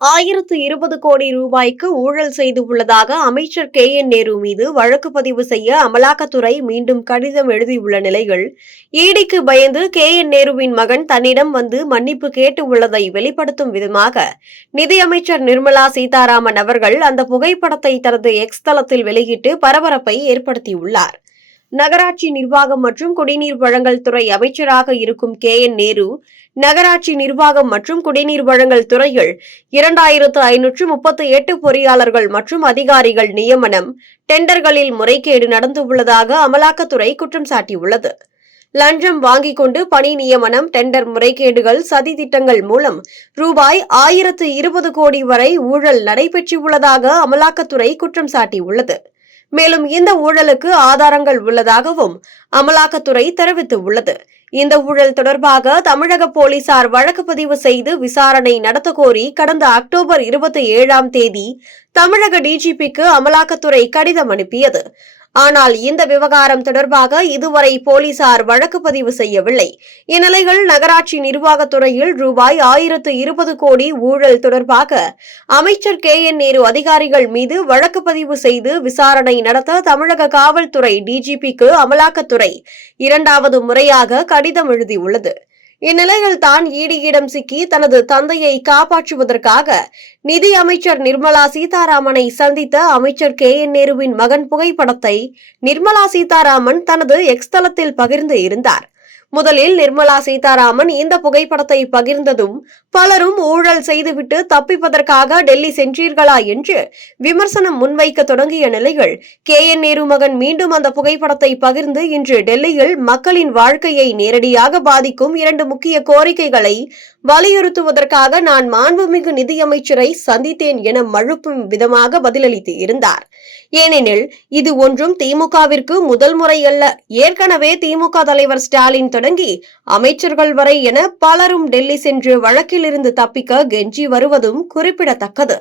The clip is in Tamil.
ஆயிரத்து இருபது கோடி ரூபாய்க்கு ஊழல் செய்துள்ளதாக அமைச்சர் கே என் நேரு மீது வழக்கு பதிவு செய்ய அமலாக்கத்துறை மீண்டும் கடிதம் எழுதியுள்ள நிலையில் ஈடிக்கு பயந்து கே என் நேருவின் மகன் தன்னிடம் வந்து மன்னிப்பு கேட்டு உள்ளதை வெளிப்படுத்தும் விதமாக நிதியமைச்சர் நிர்மலா சீதாராமன் அவர்கள் அந்த புகைப்படத்தை தனது எக்ஸ் தளத்தில் வெளியிட்டு பரபரப்பை ஏற்படுத்தியுள்ளார். நகராட்சி நிர்வாகம் மற்றும் குடிநீர் வழங்கல் துறை அமைச்சராக இருக்கும் கே. என். நேரு நகராட்சி நிர்வாகம் மற்றும் குடிநீர் வழங்கல் துறையில் இரண்டாயிரத்து ஐநூற்று முப்பத்தி எட்டு பொறியாளர்கள் மற்றும் அதிகாரிகள் நியமனம் டெண்டர்களில் முறைகேடு நடந்துள்ளதாக அமலாக்கத்துறை குற்றம் சாட்டியுள்ளது. லஞ்சம் வாங்கிக் கொண்டு பணி நியமனம் டெண்டர் முறைகேடுகள் சதி திட்டங்கள் மூலம் ரூபாய் ஆயிரத்து இருபது கோடி வரை ஊழல் நடைபெற்றுள்ளதாக அமலாக்கத்துறை குற்றம் சாட்டியுள்ளது. மேலும் இந்த ஊழலுக்கு ஆதாரங்கள் உள்ளதாகவும் அமலாக்கத்துறை தெரிவித்துள்ளது. இந்த ஊழல் தொடர்பாக தமிழக போலீசார் வழக்கு பதிவு செய்து விசாரணை நடத்த கோரி கடந்த அக்டோபர் இருபத்தி ஏழாம் தேதி தமிழக டிஜிபிக்கு அமலாக்கத்துறை கடிதம் அனுப்பியது. ஆனால் இந்த விவகாரம் தொடர்பாக இதுவரை போலீசார் வழக்கு பதிவு செய்யவில்லை. இந்நிலையில் நகராட்சி நிர்வாகத்துறையில் ரூபாய் ஆயிரத்து இருபது கோடி ஊழல் தொடர்பாக அமைச்சர் கே என் நேரு அதிகாரிகள் மீது வழக்கு பதிவு செய்து விசாரணை நடத்த தமிழக காவல்துறை டிஜிபிக்கு அமலாக்கத்துறை இரண்டாவது முறையாக கடிதம் எழுதியுள்ளது. இந்நிலையில் தான் ஈடியிடம் சிக்கி தனது தந்தையை காப்பாற்றுவதற்காக நிதி அமைச்சர் நிர்மலா சீதாராமனை சந்தித்த அமைச்சர் கே என் நேருவின் மகன் புகைப்படத்தை நிர்மலா சீதாராமன் தனது எக்ஸ்தலத்தில் பகிர்ந்து இருந்தார். முதலில் நிர்மலா சீதாராமன் இந்த புகைப்படத்தை பகிர்ந்ததும் பலரும் ஊழல் செய்துவிட்டு தப்பிப்பதற்காக டெல்லி சென்றீர்களா என்று விமர்சனம் முன்வைக்க தொடங்கிய நிலையில் கே என் நேரு மகன் மீண்டும் அந்த புகைப்படத்தை பகிர்ந்து இன்று டெல்லியில் மக்களின் வாழ்க்கையை நேரடியாக பாதிக்கும் இரண்டு முக்கிய கோரிக்கைகளை வலியுறுத்துவதற்காக நான் மாண்புமிகு நிதியமைச்சரை சந்தித்தேன் என மழுப்பும் விதமாக பதிலளித்து இருந்தார். ஏனெனில் இது ஒன்றும் திமுகவிற்கு முதல் முறை அல்ல ஏற்கனவே திமுக தலைவர் ஸ்டாலின் தொடங்கி அமைச்சர்கள் வரை என பலரும் டெல்லி சென்று வழக்கிலிருந்து தப்பிக்க கெஞ்சி வருவதும் குறிப்பிடத்தக்கது.